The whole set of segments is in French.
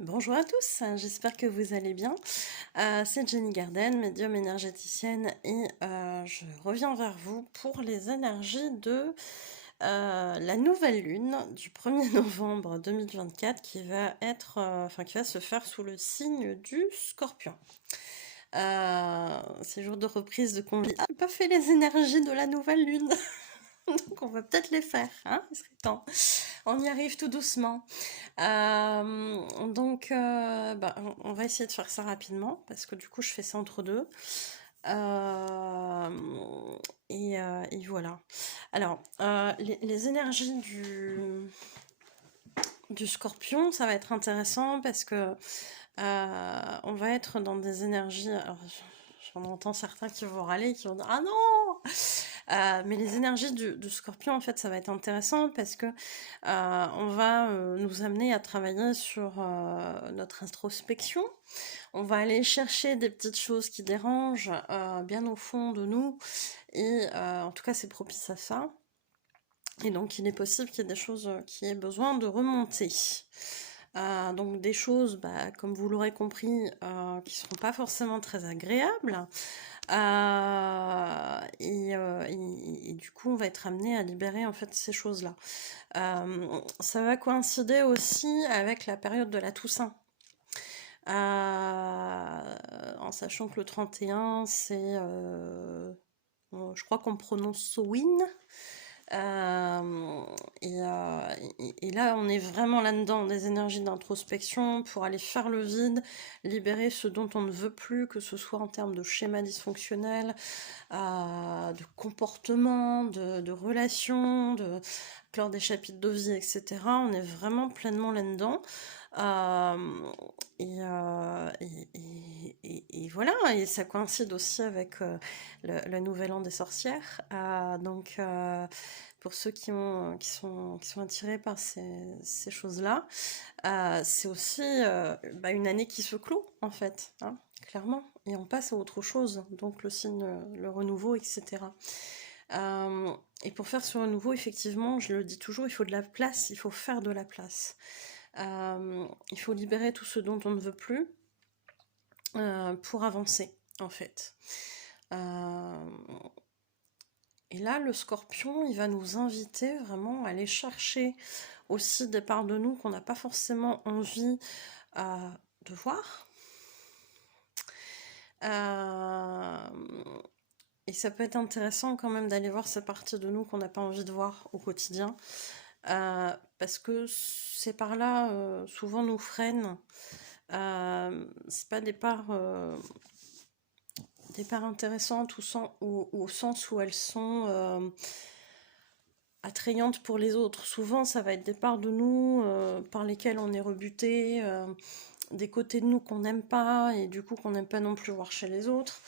Bonjour à tous, j'espère que vous allez bien. C'est Jenny Garden, médium énergéticienne, et je reviens vers vous pour les énergies de la nouvelle lune du 1er novembre 2024 qui va être, qui va se faire sous le signe du Scorpion. Ces jours de reprise de congé. Ah, j'ai pas fait les énergies de la nouvelle lune, donc on va peut-être les faire, hein, il serait temps. On y arrive tout doucement. On va essayer de faire ça rapidement parce que du coup je fais ça entre deux. Euh, et voilà. Alors, les énergies du Scorpion, ça va être intéressant parce que on va être dans des énergies. Alors, j'en entends certains qui vont râler, qui vont dire ah non. Mais les énergies du Scorpion, en fait, ça va être intéressant parce que on va nous amener à travailler sur notre introspection. On va aller chercher des petites choses qui dérangent bien au fond de nous, et en tout cas, c'est propice à ça. Et donc, il est possible qu'il y ait des choses qui aient besoin de remonter. Donc des choses, comme vous l'aurez compris, qui seront pas forcément très agréables. Et du coup, on va être amené à libérer en fait ces choses-là. Ça va coïncider aussi avec la période de la Toussaint. En sachant que le 31, c'est... je crois qu'on prononce Sowin. Euh, et là, on est vraiment là-dedans, des énergies d'introspection pour aller faire le vide, libérer ce dont on ne veut plus, que ce soit en termes de schéma dysfonctionnel, de comportement, de relations, de clore des chapitres de vie, etc. On est vraiment pleinement là-dedans. Et voilà, et ça coïncide aussi avec le nouvel an des sorcières. Pour ceux qui sont attirés par ces choses-là, c'est aussi une année qui se clôt, en fait, hein, clairement. Et on passe à autre chose, donc le signe, le renouveau, etc. Euh, et pour faire ce renouveau, effectivement, je le dis toujours, il faut de la place, il faut faire de la place. Il faut libérer tout ce dont on ne veut plus pour avancer, en fait. Euh, et là, le Scorpion, il va nous inviter vraiment à aller chercher aussi des parts de nous qu'on n'a pas forcément envie de voir. Et ça peut être intéressant quand même d'aller voir ces parties de nous qu'on n'a pas envie de voir au quotidien. Parce que ces parts-là, souvent nous freinent. C'est pas des parts intéressantes au sens où elles sont attrayantes pour les autres. Souvent, ça va être des parts de nous par lesquelles on est rebuté, des côtés de nous qu'on n'aime pas et du coup qu'on n'aime pas non plus voir chez les autres.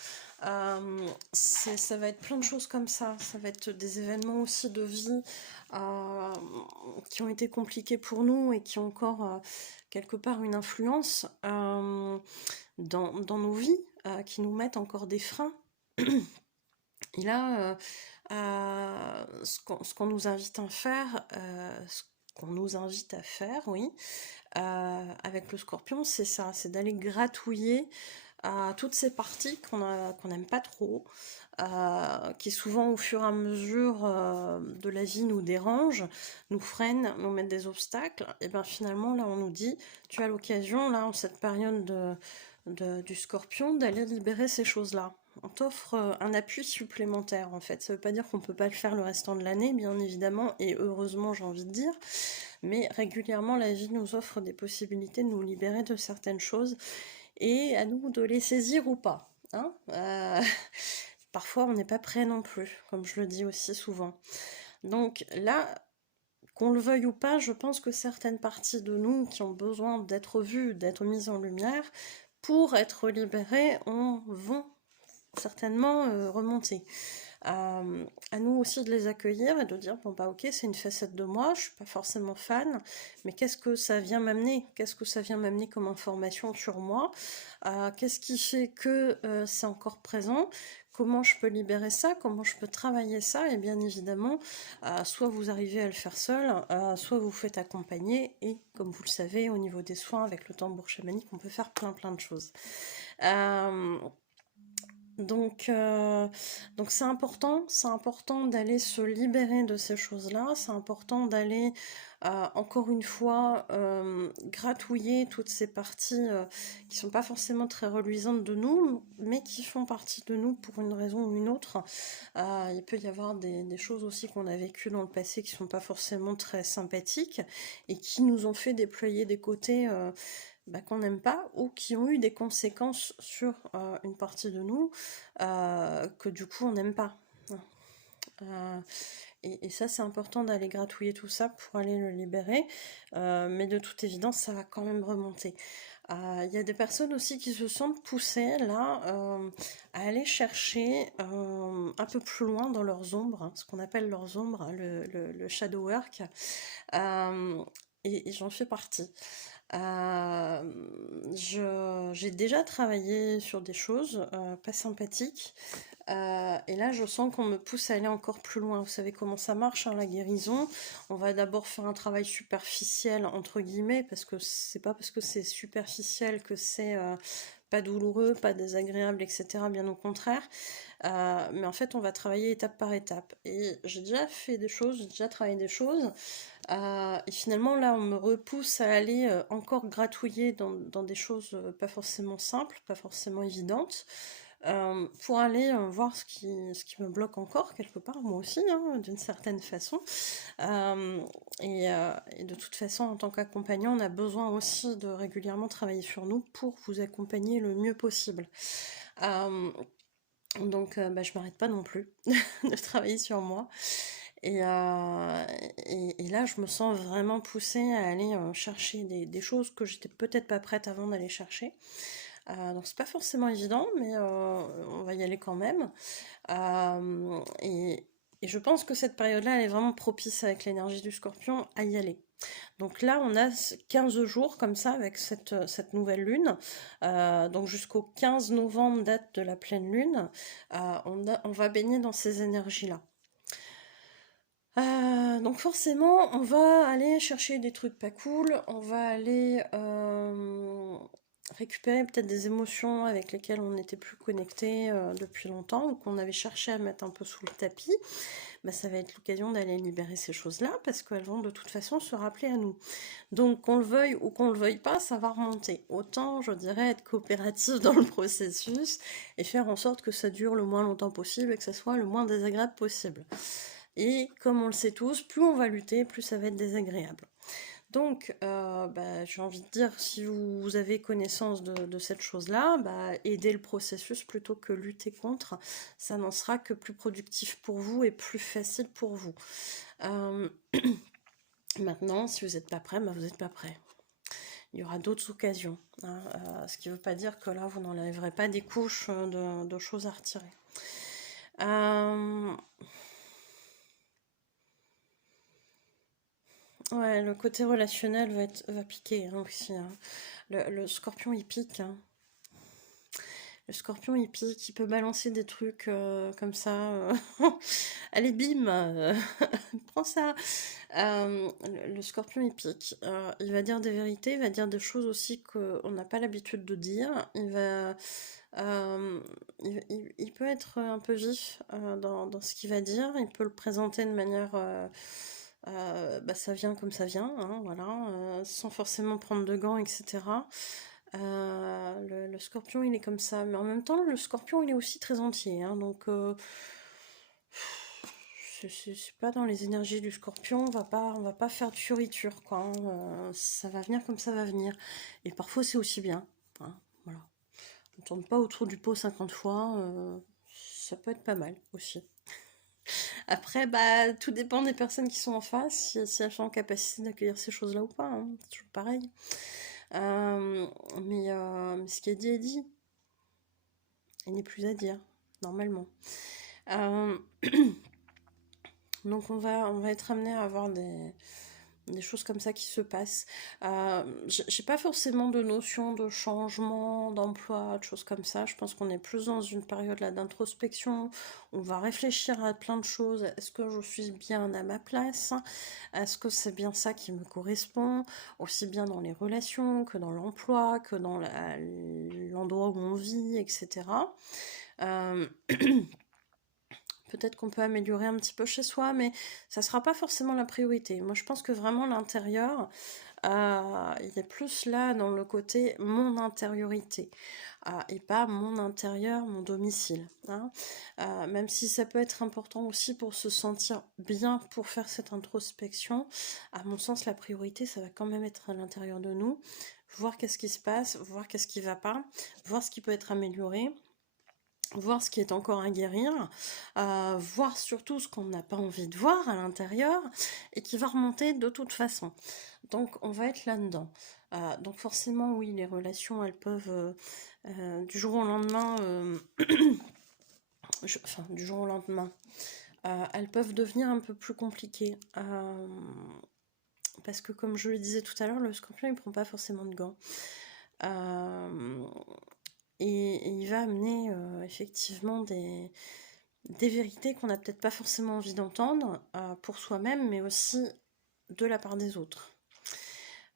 Ça va être plein de choses comme ça. Ça va être des événements aussi de vie qui ont été compliqués pour nous et qui ont encore quelque part une influence dans nos vies, qui nous mettent encore des freins. Et là, ce qu'on nous invite à faire, oui, avec le Scorpion, c'est ça, c'est d'aller gratouiller toutes ces parties qu'on n'aime pas trop, qui souvent au fur et à mesure de la vie nous dérangent, nous freinent, nous mettent des obstacles. Et bien finalement là on nous dit, tu as l'occasion là en cette période du Scorpion d'aller libérer ces choses-là. On t'offre un appui supplémentaire en fait. Ça veut pas dire qu'on peut pas le faire le restant de l'année, bien évidemment, et heureusement j'ai envie de dire, mais régulièrement la vie nous offre des possibilités de nous libérer de certaines choses, et à nous de les saisir ou pas. Hein. Parfois on n'est pas prêt non plus, comme je le dis aussi souvent. Donc là, qu'on le veuille ou pas, je pense que certaines parties de nous qui ont besoin d'être vues, d'être mises en lumière, pour être libérées, vont certainement remonter. À nous aussi de les accueillir et de dire bon bah ok, c'est une facette de moi, je suis pas forcément fan, mais qu'est-ce que ça vient m'amener, qu'est-ce que ça vient m'amener comme information sur moi, qu'est-ce qui fait que c'est encore présent, comment je peux libérer ça, comment je peux travailler ça, et bien évidemment, soit vous arrivez à le faire seul, soit vous faites accompagner, et comme vous le savez, au niveau des soins, avec le tambour chamanique, on peut faire plein de choses. Donc, donc c'est important d'aller se libérer de ces choses-là, c'est important d'aller, encore une fois, gratouiller toutes ces parties qui sont pas forcément très reluisantes de nous, mais qui font partie de nous pour une raison ou une autre. Il peut y avoir des choses aussi qu'on a vécues dans le passé qui sont pas forcément très sympathiques, et qui nous ont fait déployer des côtés qu'on n'aime pas, ou qui ont eu des conséquences sur une partie de nous que du coup on n'aime pas. Euh, et ça, c'est important d'aller gratouiller tout ça pour aller le libérer, mais de toute évidence, ça va quand même remonter. Il y a des personnes aussi qui se sentent poussées là à aller chercher un peu plus loin dans leurs ombres, hein, ce qu'on appelle leurs ombres, hein, le shadow work, et j'en fais partie. J'ai déjà travaillé sur des choses pas sympathiques, et là je sens qu'on me pousse à aller encore plus loin. Vous savez comment ça marche, hein, la guérison. On va d'abord faire un travail superficiel entre guillemets, parce que c'est pas parce que c'est superficiel que c'est pas douloureux, pas désagréable, etc. Bien au contraire. Mais en fait on va travailler étape par étape. Et j'ai déjà fait des choses, j'ai déjà travaillé des choses. Et finalement, là, on me repousse à aller encore gratouiller dans des choses pas forcément simples, pas forcément évidentes, pour aller voir ce qui me bloque encore quelque part, moi aussi, hein, d'une certaine façon. Euh, et de toute façon, en tant qu'accompagnant, on a besoin aussi de régulièrement travailler sur nous pour vous accompagner le mieux possible. Donc, je m'arrête pas non plus de travailler sur moi. Et, là, je me sens vraiment poussée à aller chercher des choses que j'étais peut-être pas prête avant d'aller chercher. Donc c'est pas forcément évident, mais on va y aller quand même. Et je pense que cette période-là, elle est vraiment propice avec l'énergie du Scorpion à y aller. Donc là, on a 15 jours comme ça avec cette nouvelle lune. Donc jusqu'au 15 novembre, date de la pleine lune, on va baigner dans ces énergies-là. Donc forcément, on va aller chercher des trucs pas cool, on va aller récupérer peut-être des émotions avec lesquelles on n'était plus connecté depuis longtemps, ou qu'on avait cherché à mettre un peu sous le tapis. Ça va être l'occasion d'aller libérer ces choses-là, parce qu'elles vont de toute façon se rappeler à nous. Donc qu'on le veuille ou qu'on le veuille pas, ça va remonter. Autant, je dirais, être coopératif dans le processus et faire en sorte que ça dure le moins longtemps possible et que ça soit le moins désagréable possible. Et comme on le sait tous, plus on va lutter, plus ça va être désagréable. Donc, j'ai envie de dire, si vous avez connaissance de cette chose-là, aidez le processus plutôt que lutter contre. Ça n'en sera que plus productif pour vous et plus facile pour vous. Maintenant, si vous n'êtes pas prêt, vous n'êtes pas prêt. Il y aura d'autres occasions. Hein, ce qui ne veut pas dire que là, vous n'enlèverez pas des couches de choses à retirer. Ouais, le côté relationnel va piquer hein, aussi. Hein. Le scorpion, il pique. Hein. Le scorpion, il pique, il peut balancer des trucs comme ça. Allez, bim prends ça. Le scorpion, il pique. Il va dire des vérités, il va dire des choses aussi qu'on n'a pas l'habitude de dire. Il va... il peut être un peu vif dans ce qu'il va dire. Il peut le présenter de manière... ça vient comme ça vient, hein, voilà, sans forcément prendre de gants, etc. Le scorpion, il est comme ça, mais en même temps, le scorpion, il est aussi très entier, hein, donc c'est pas dans les énergies du scorpion, on va pas faire de fioriture, quoi, hein, ça va venir comme ça va venir, et parfois c'est aussi bien, hein, voilà. On tourne pas autour du pot 50 fois, ça peut être pas mal aussi. Après, tout dépend des personnes qui sont en face, si elles sont en capacité d'accueillir ces choses-là ou pas, hein, c'est toujours pareil. Mais ce qui est dit est dit. Il n'est plus à dire, normalement. Donc on va être amené à avoir des choses comme ça qui se passent. J'ai pas forcément de notion de changement d'emploi, de choses comme ça. Je pense qu'on est plus dans une période là d'introspection. On va réfléchir à plein de choses. Est-ce que je suis bien à ma place? Est-ce que c'est bien ça qui me correspond? Aussi bien dans les relations que dans l'emploi, que dans l'endroit où on vit, etc. Euh, Peut-être qu'on peut améliorer un petit peu chez soi, mais ça sera pas forcément la priorité. Moi, je pense que vraiment l'intérieur, il est plus là dans le côté mon intériorité, et pas mon intérieur, mon domicile, hein. Même si ça peut être important aussi pour se sentir bien, pour faire cette introspection, à mon sens, la priorité, ça va quand même être à l'intérieur de nous, voir qu'est-ce qui se passe, voir qu'est-ce qui va pas, voir ce qui peut être amélioré, voir ce qui est encore à guérir, voir surtout ce qu'on n'a pas envie de voir à l'intérieur et qui va remonter de toute façon. Donc on va être là-dedans. Donc forcément oui, les relations elles peuvent du jour au lendemain, enfin du jour au lendemain, elles peuvent devenir un peu plus compliquées. Parce que comme je le disais tout à l'heure, le scorpion il prend pas forcément de gants. Et il va amener effectivement des vérités qu'on n'a peut-être pas forcément envie d'entendre pour soi-même, mais aussi de la part des autres.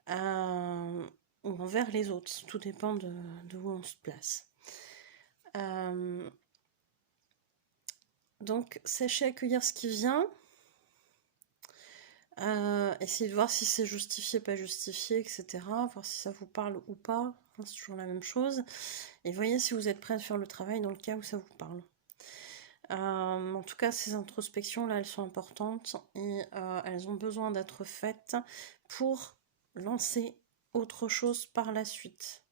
Ou envers les autres, tout dépend de où on se place. Donc, sachez accueillir ce qui vient, essayez de voir si c'est justifié, pas justifié, etc. Voir si ça vous parle ou pas, hein, c'est toujours la même chose. Et voyez si vous êtes prêt à faire le travail dans le cas où ça vous parle. En tout cas, ces introspections-là, elles sont importantes et elles ont besoin d'être faites pour lancer autre chose par la suite.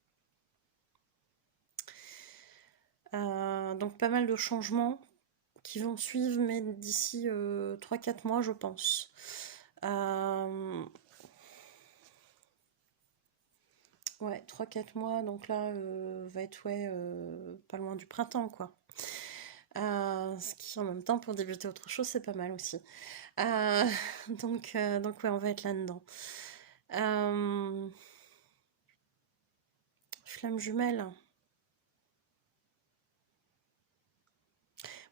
Donc pas mal de changements qui vont suivre, mais d'ici 3-4 mois, je pense. Ouais, 3-4 mois, donc là, va être pas loin du printemps, quoi. Ce qui, en même temps, pour débuter autre chose, c'est pas mal aussi. Donc ouais, on va être là-dedans. Flamme jumelle.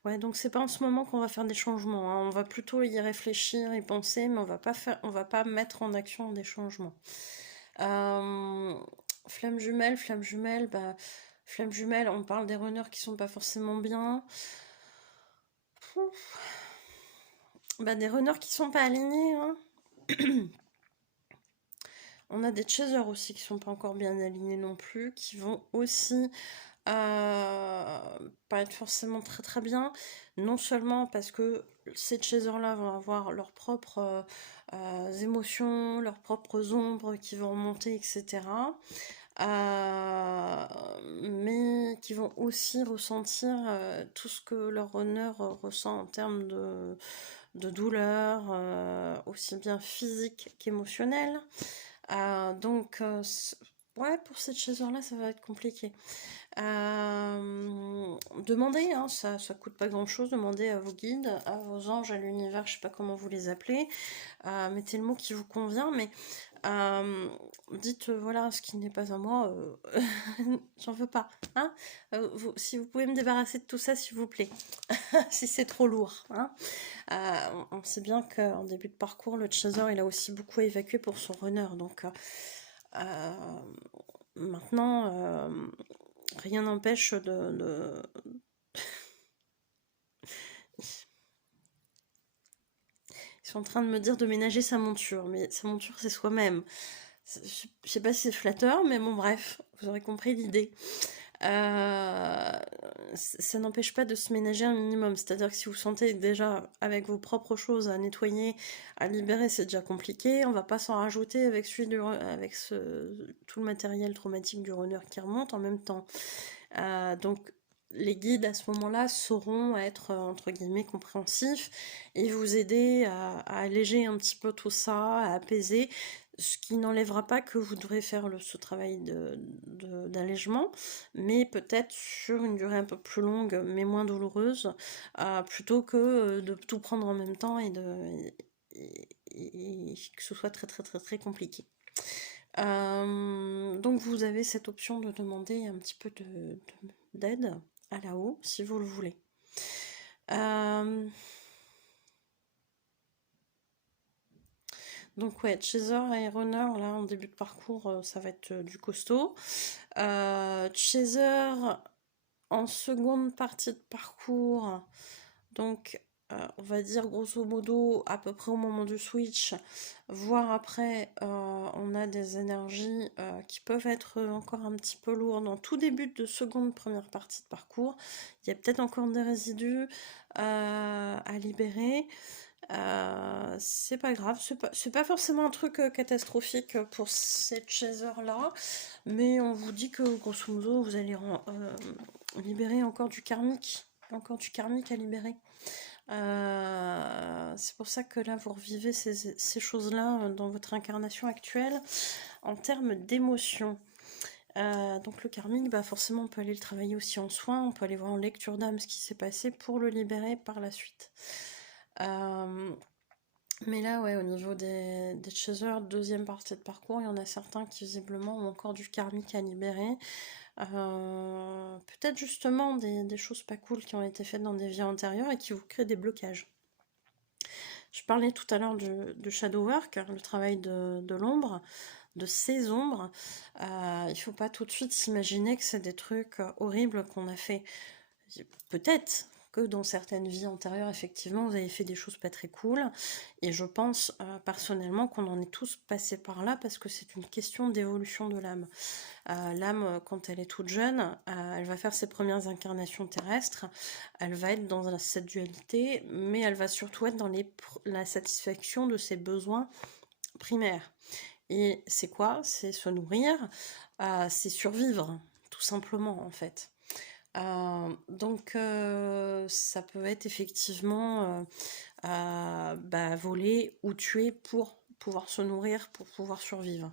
Ouais, donc c'est pas en ce moment qu'on va faire des changements, hein. On va plutôt y réfléchir, y penser, mais on va pas mettre en action des changements. Flamme jumelle, bah, flamme jumelle, on parle des runners qui sont pas forcément bien. Bah, des runners qui sont pas alignés, hein. On a des chasers aussi qui sont pas encore bien alignés non plus, qui vont aussi pas être forcément très très bien, non seulement parce que ces chasers-là vont avoir leurs propres émotions, leurs propres ombres qui vont remonter, etc. Mais qui vont aussi ressentir tout ce que leur runner ressent en termes de douleur, aussi bien physique qu'émotionnelle. Donc, ouais, pour cette chasseur-là, ça va être compliqué. Demandez, hein, ça coûte pas grand-chose, demandez à vos guides, à vos anges, à l'univers, je sais pas comment vous les appelez, mettez le mot qui vous convient, mais dites, voilà, ce qui n'est pas à moi, j'en veux pas, hein. Si vous pouvez me débarrasser de tout ça, s'il vous plaît, si c'est trop lourd, hein. On sait bien qu'en début de parcours, le chaser, il a aussi beaucoup à évacuer pour son runner, donc maintenant, rien n'empêche de... Ils sont en train de me dire de ménager sa monture, mais sa monture, c'est soi-même. Je sais pas si c'est flatteur, mais bon, bref, vous aurez compris l'idée. Ça n'empêche pas de se ménager un minimum. C'est-à-dire que si vous sentez déjà avec vos propres choses à nettoyer, à libérer, c'est déjà compliqué. On va pas s'en rajouter avec tout le matériel traumatique du runner qui remonte en même temps. Donc les guides à ce moment-là sauront être entre guillemets compréhensifs et vous aider à alléger un petit peu tout ça, à apaiser, ce qui n'enlèvera pas que vous devrez faire ce travail d'allègement, mais peut-être sur une durée un peu plus longue mais moins douloureuse, plutôt que de tout prendre en même temps et que ce soit très très très très compliqué. Donc vous avez cette option de demander un petit peu d'aide à la haut si vous le voulez. Donc ouais, chaser et runner, là en début de parcours, ça va être du costaud. Chaser en seconde partie de parcours, donc on va dire grosso modo à peu près au moment du switch, voire après, on a des énergies qui peuvent être encore un petit peu lourdes en tout début de seconde première partie de parcours. Il y a peut-être encore des résidus à libérer. C'est pas grave, c'est pas forcément un truc catastrophique pour cette chaser là, mais on vous dit que grosso modo vous allez libérer encore du karmique à libérer. C'est pour ça que là vous revivez ces choses-là dans votre incarnation actuelle en termes d'émotion. Donc le karmique, bah forcément on peut aller le travailler aussi en soins, on peut aller voir en lecture d'âme ce qui s'est passé pour le libérer par la suite. Mais là, ouais, au niveau des chasers, deuxième partie de parcours, il y en a certains qui visiblement ont encore du karmique à libérer. Peut-être justement des choses pas cool qui ont été faites dans des vies antérieures et qui vous créent des blocages. Je parlais tout à l'heure du shadow work, le travail de l'ombre, de ces ombres. Il faut pas tout de suite s'imaginer que c'est des trucs horribles qu'on a fait. Peut-être que dans certaines vies antérieures, effectivement, vous avez fait des choses pas très cool. Et je pense personnellement qu'on en est tous passés par là parce que c'est une question d'évolution de l'âme. L'âme, quand elle est toute jeune, elle va faire ses premières incarnations terrestres. Elle va être dans cette dualité, mais elle va surtout être dans la satisfaction de ses besoins primaires. Et c'est quoi? C'est se nourrir, c'est survivre, tout simplement, en fait. Donc ça peut être effectivement voler ou tuer pour pouvoir se nourrir, pour pouvoir survivre.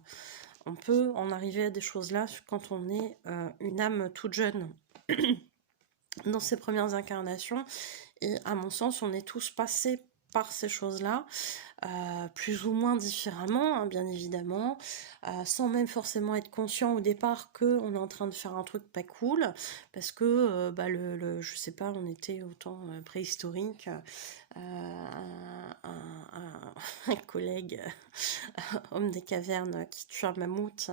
On peut en arriver à des choses là quand on est une âme toute jeune dans ses premières incarnations. Et à mon sens, on est tous passés par ces choses-là, plus ou moins différemment, hein, bien évidemment, sans même forcément être conscient au départ qu'on est en train de faire un truc pas cool, parce que, je sais pas, on était au temps préhistorique, un collègue, homme des cavernes, qui tue un mammouth,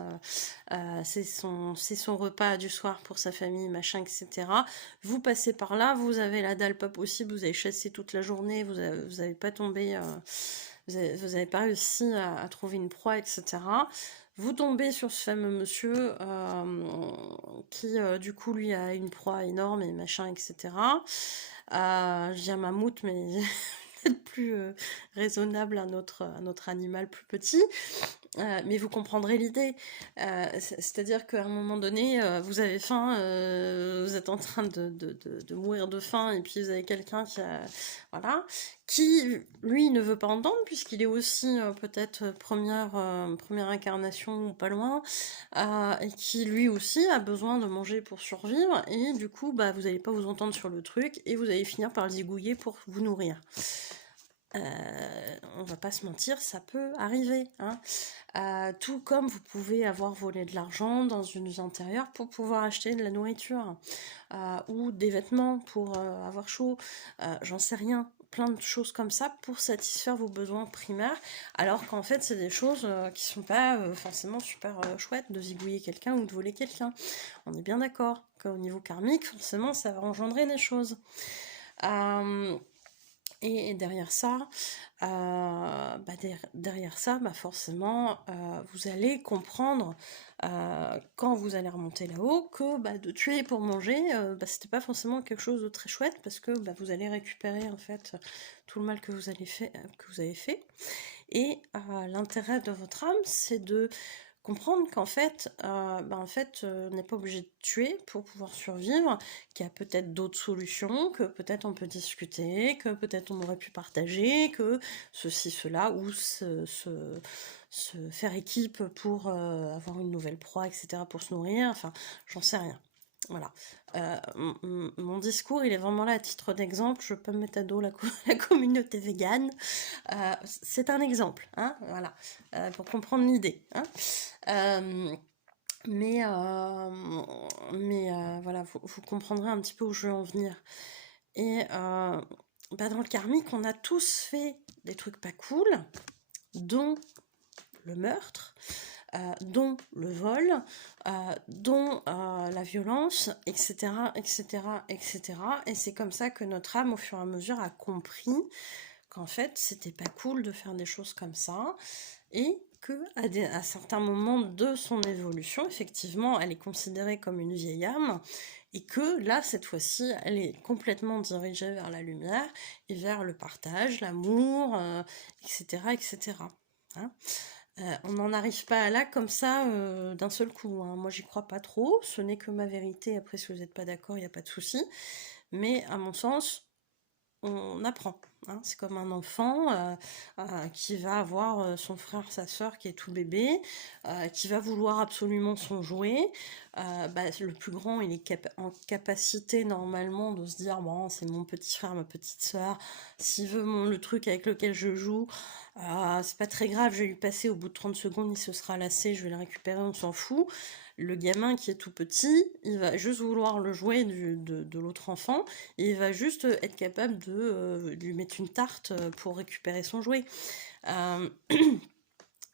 c'est son repas du soir pour sa famille, machin, etc. Vous passez par là, vous avez la dalle pas possible, vous avez chassé toute la journée, vous avez pas tombé, vous avez pas réussi à trouver une proie, etc. Vous tombez sur ce fameux monsieur qui, du coup, lui a une proie énorme et machin, etc. Je dis un mammouth, mais plus raisonnable un autre animal plus petit. Mais vous comprendrez l'idée. C'est-à-dire qu'à un moment donné, vous avez faim, vous êtes en train de mourir de faim, et puis vous avez quelqu'un qui, lui, ne veut pas entendre, puisqu'il est aussi peut-être première incarnation ou pas loin, et qui, lui aussi, a besoin de manger pour survivre, et du coup, vous n'allez pas vous entendre sur le truc, et vous allez finir par le zigouiller pour vous nourrir. On va pas se mentir, ça peut arriver, hein. Tout comme vous pouvez avoir volé de l'argent dans une vie antérieure pour pouvoir acheter de la nourriture, ou des vêtements pour avoir chaud, j'en sais rien, plein de choses comme ça pour satisfaire vos besoins primaires, alors qu'en fait c'est des choses qui sont pas forcément super chouettes de zigouiller quelqu'un ou de voler quelqu'un. On est bien d'accord qu'au niveau karmique, forcément ça va engendrer des choses. Et derrière ça, forcément, vous allez comprendre quand vous allez remonter là-haut que de tuer pour manger, c'était pas forcément quelque chose de très chouette, parce que vous allez récupérer en fait tout le mal que vous avez fait. Et l'intérêt de votre âme, c'est de comprendre qu'en fait, on n'est pas obligé de tuer pour pouvoir survivre, qu'il y a peut-être d'autres solutions, que peut-être on peut discuter, que peut-être on aurait pu partager, que ceci, cela, ou se faire équipe pour avoir une nouvelle proie, etc., pour se nourrir, enfin, j'en sais rien. Voilà. Mon discours, il est vraiment là à titre d'exemple. Je peux me mettre à dos la communauté végane. C'est un exemple, hein, voilà, pour comprendre l'idée. Hein. Euh, voilà, vous comprendrez un petit peu où je veux en venir. Et dans le karmique, on a tous fait des trucs pas cool, dont le meurtre, dont le vol, dont la violence, etc., etc., etc. Et c'est comme ça que notre âme, au fur et à mesure, a compris qu'en fait, c'était pas cool de faire des choses comme ça, et que à certains moments de son évolution, effectivement, elle est considérée comme une vieille âme, et que là, cette fois-ci, elle est complètement dirigée vers la lumière, et vers le partage, l'amour, etc., etc. Hein. On n'en arrive pas à là comme ça d'un seul coup. Hein. Moi, j'y crois pas trop. Ce n'est que ma vérité. Après, si vous n'êtes pas d'accord, il n'y a pas de souci. Mais à mon sens, on apprend. Hein. C'est comme un enfant qui va avoir son frère, sa soeur qui est tout bébé, qui va vouloir absolument son jouet. Le plus grand, il est en capacité normalement de se dire bon, c'est mon petit frère, ma petite soeur. S'il veut le truc avec lequel je joue, c'est pas très grave, je vais lui passer au bout de 30 secondes, il se sera lassé, je vais le récupérer, on s'en fout. Le gamin qui est tout petit, il va juste vouloir le jouet de l'autre enfant, et il va juste être capable de lui mettre une tarte pour récupérer son jouet.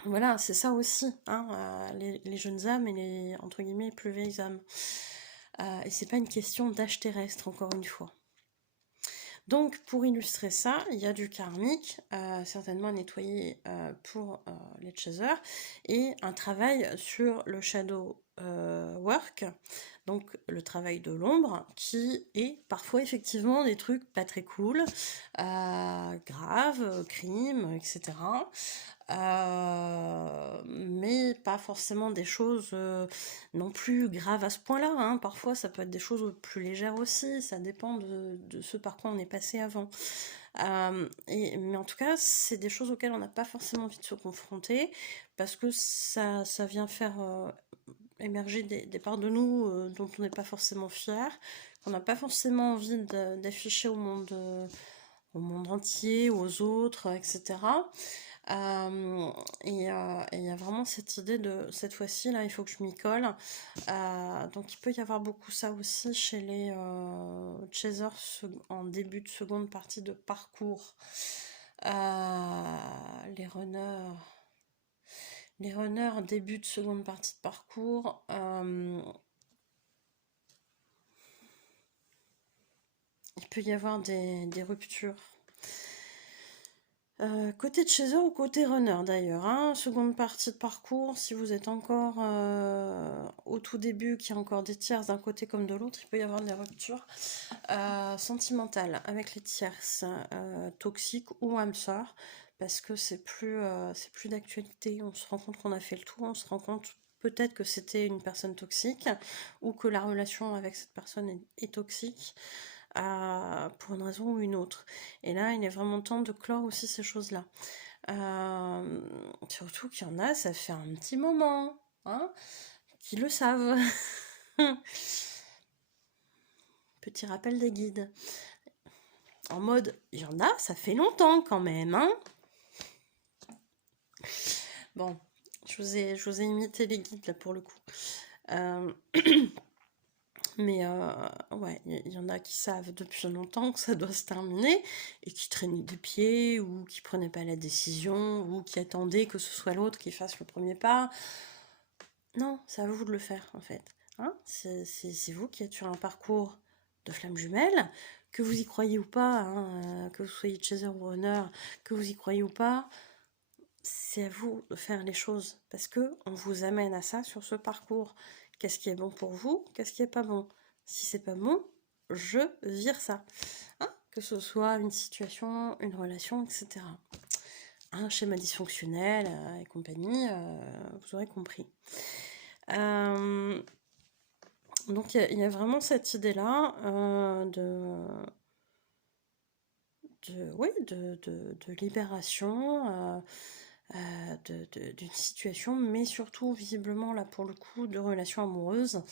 Voilà, c'est ça aussi, hein, les jeunes âmes et les, entre guillemets, plus vieilles âmes. Et c'est pas une question d'âge terrestre, encore une fois. Donc, pour illustrer ça, il y a du karmique, certainement nettoyé pour les chasers, et un travail sur le shadow work, donc le travail de l'ombre, qui est parfois effectivement des trucs pas très cool, graves, crimes, etc. Mais pas forcément des choses non plus graves à ce point-là. Hein. Parfois, ça peut être des choses plus légères aussi. Ça dépend de ce par quoi on est passé avant. Mais en tout cas, c'est des choses auxquelles on n'a pas forcément envie de se confronter parce que ça vient faire émerger des parts de nous dont on n'est pas forcément fier, qu'on n'a pas forcément envie d'afficher au monde entier, aux autres, etc. Et il y a vraiment cette idée de cette fois-ci là il faut que je m'y colle, donc il peut y avoir beaucoup ça aussi chez les chasers en début de seconde partie de parcours, les runners début de seconde partie de parcours, il peut y avoir des ruptures. Côté de chaser ou côté runner d'ailleurs, hein, seconde partie de parcours, si vous êtes encore au tout début, qu'il y a encore des tierces d'un côté comme de l'autre, il peut y avoir des ruptures sentimentales avec les tierces toxiques ou âmes sœurs, parce que c'est plus d'actualité, on se rend compte qu'on a fait le tour, on se rend compte peut-être que c'était une personne toxique, ou que la relation avec cette personne est toxique. Pour une raison ou une autre. Et là, il est vraiment temps de clore aussi ces choses-là. Surtout qu'il y en a, ça fait un petit moment, hein, qui le savent. Petit rappel des guides. En mode, il y en a, ça fait longtemps quand même, hein. Bon, je vous ai imité les guides là pour le coup. Mais ouais, il y en a qui savent depuis longtemps que ça doit se terminer et qui traînaient des pieds ou qui prenaient pas la décision ou qui attendaient que ce soit l'autre qui fasse le premier pas. Non, c'est à vous de le faire en fait. Hein, c'est vous qui êtes sur un parcours de flammes jumelles, que vous y croyez ou pas, hein, que vous soyez chaser ou runner, que vous y croyez ou pas, c'est à vous de faire les choses parce que on vous amène à ça sur ce parcours. Qu'est-ce qui est bon pour vous? Qu'est-ce qui est pas bon? Si c'est pas bon, je vire ça. Hein, que ce soit une situation, une relation, etc. Un schéma dysfonctionnel et compagnie, vous aurez compris. Donc il y a vraiment cette idée-là de libération. d'une situation, mais surtout visiblement là pour le coup de relations amoureuses,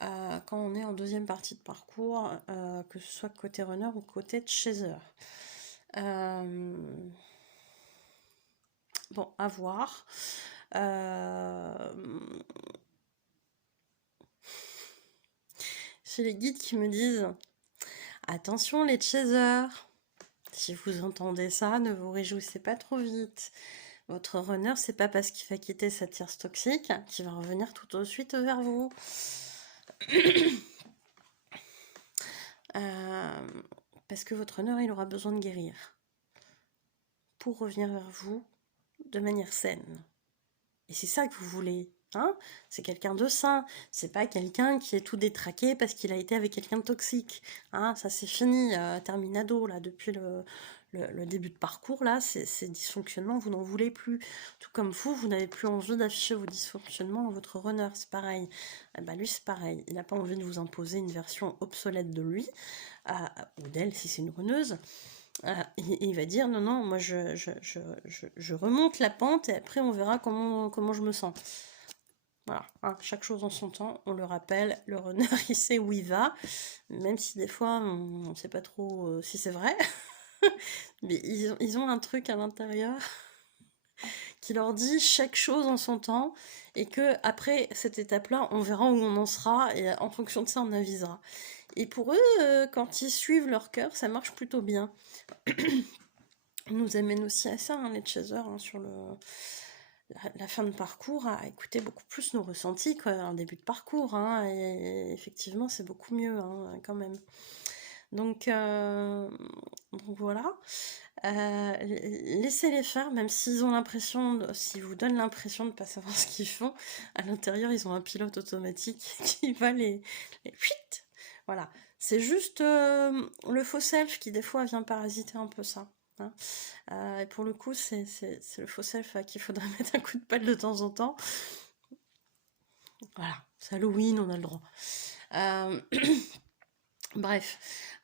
quand on est en deuxième partie de parcours, que ce soit côté runner ou côté chaser. Bon, à voir. J'ai les guides qui me disent attention les chasers, si vous entendez ça, ne vous réjouissez pas trop vite. Votre runner, c'est pas parce qu'il va quitter sa tierce toxique qu'il va revenir tout de suite vers vous. Parce que votre runner, il aura besoin de guérir pour revenir vers vous de manière saine. Et c'est ça que vous voulez. Hein, c'est quelqu'un de sain, c'est pas quelqu'un qui est tout détraqué parce qu'il a été avec quelqu'un de toxique. Hein, ça c'est fini, terminado, là, depuis le début de parcours, là, ces dysfonctionnements, vous n'en voulez plus. Tout comme vous n'avez plus envie d'afficher vos dysfonctionnements à votre runner, c'est pareil. Eh ben, lui, c'est pareil, il n'a pas envie de vous imposer une version obsolète de lui, ou d'elle si c'est une runneuse. Il va dire non, non, moi je remonte la pente et après on verra comment je me sens. Voilà, hein, chaque chose en son temps, on le rappelle, le runner il sait où il va, même si des fois on ne sait pas trop si c'est vrai, mais ils ont un truc à l'intérieur qui leur dit chaque chose en son temps et que après cette étape-là, on verra où on en sera et en fonction de ça, on avisera. Et pour eux, quand ils suivent leur cœur, ça marche plutôt bien. Nous amène aussi à ça, hein, les chasers, hein, sur la fin de parcours, à écouter beaucoup plus nos ressentis qu'un début de parcours. Hein, et effectivement, c'est beaucoup mieux hein, quand même. Donc voilà. Laissez-les faire, même s'ils ont l'impression, s'ils vous donnent l'impression de ne pas savoir ce qu'ils font, à l'intérieur, ils ont un pilote automatique qui va les fuit. Voilà. C'est juste le faux self qui, des fois, vient parasiter un peu ça. Hein. Et pour le coup, c'est le faux self qu'il faudrait mettre un coup de pelle de temps en temps. Voilà, c'est Halloween, on a le droit. Bref,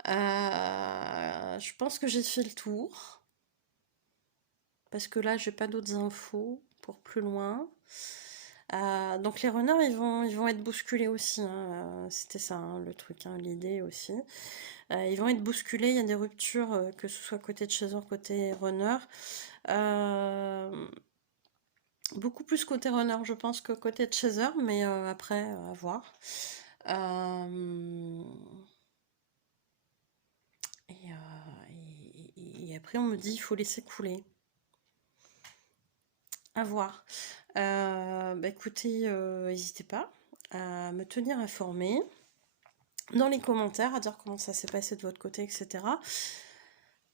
je pense que j'ai fait le tour. Parce que là, j'ai pas d'autres infos pour plus loin. Donc les runners, ils vont être bousculés aussi. Hein. C'était ça, hein, le truc, hein, l'idée aussi. Ils vont être bousculés, il y a des ruptures, que ce soit côté de chaser, côté runner. Beaucoup plus côté runner, je pense, que côté de chaser, mais après, à voir. Et après, on me dit, il faut laisser couler. À voir. Bah écoutez, n'hésitez pas à me tenir informée dans les commentaires, à dire comment ça s'est passé de votre côté, etc.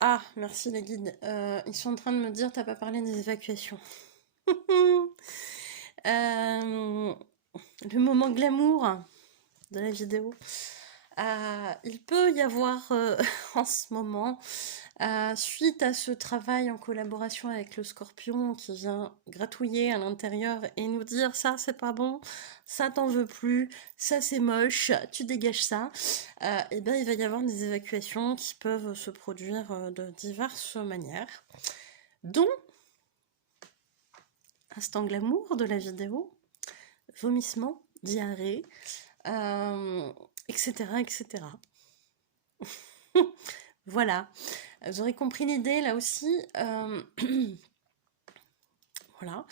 Ah, merci les guides. Ils sont en train de me dire, t'as pas parlé des évacuations. Le moment glamour de la vidéo. Il peut y avoir en ce moment, suite à ce travail en collaboration avec le Scorpion qui vient gratouiller à l'intérieur et nous dire ça c'est pas bon, ça t'en veux plus, ça c'est moche, tu dégages ça, et bien il va y avoir des évacuations qui peuvent se produire de diverses manières, dont instant glamour de la vidéo, vomissement, diarrhée, etc. etc. Voilà, vous aurez compris l'idée là aussi. Voilà.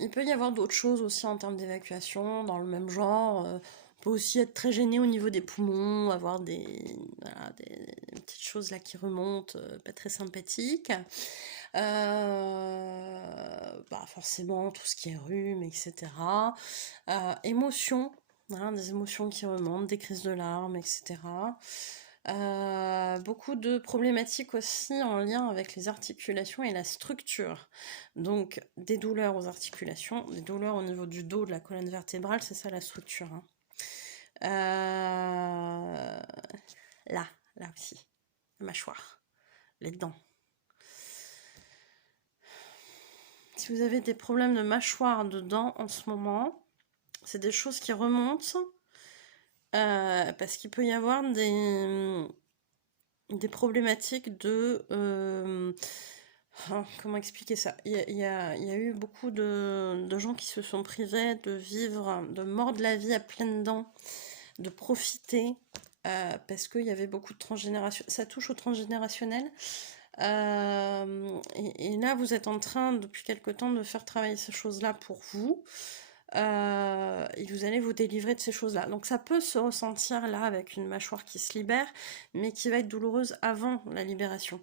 Il peut y avoir d'autres choses aussi en termes d'évacuation, dans le même genre. On peut aussi être très gêné au niveau des poumons, avoir des petites choses là qui remontent, pas très sympathiques. Forcément, tout ce qui est rhume, etc. Émotions, hein, des émotions qui remontent, des crises de larmes, etc. Beaucoup de problématiques aussi en lien avec les articulations et la structure. Donc des douleurs aux articulations, des douleurs au niveau du dos, de la colonne vertébrale, c'est ça la structure. Hein. Là aussi, la mâchoire, les dents. Si vous avez des problèmes de mâchoire, de dents en ce moment, c'est des choses qui remontent parce qu'il peut y avoir des problématiques de Comment expliquer ça? Il y a eu beaucoup de gens qui se sont privés de vivre, de mordre la vie à pleines dents, de profiter, parce qu'il y avait beaucoup de transgénération. Ça touche au transgénérationnel. Et là, vous êtes en train, depuis quelque temps, de faire travailler ces choses-là pour vous. Et vous allez vous délivrer de ces choses-là. Donc ça peut se ressentir là avec une mâchoire qui se libère, mais qui va être douloureuse avant la libération.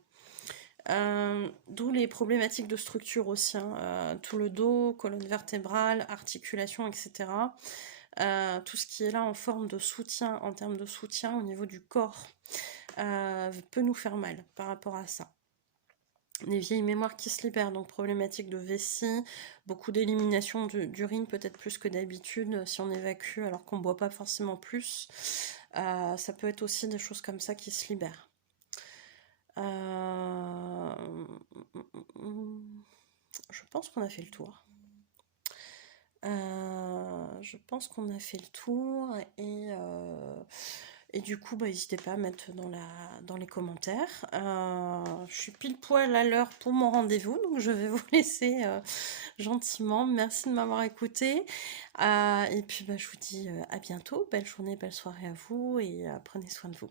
D'où les problématiques de structure aussi, hein, tout le dos, colonne vertébrale, articulation, etc. Tout ce qui est là en forme de soutien, en termes de soutien au niveau du corps, peut nous faire mal par rapport à ça. Des vieilles mémoires qui se libèrent, donc problématique de vessie, beaucoup d'élimination d'urine, peut-être plus que d'habitude, si on évacue alors qu'on ne boit pas forcément plus. Ça peut être aussi des choses comme ça qui se libèrent. Je pense qu'on a fait le tour. Je pense qu'on a fait le tour et du coup, bah, n'hésitez pas à mettre dans les commentaires. Je suis pile poil à l'heure pour mon rendez-vous, donc je vais vous laisser gentiment. Merci de m'avoir écouté. Et puis, bah, je vous dis à bientôt. Belle journée, belle soirée à vous et prenez soin de vous.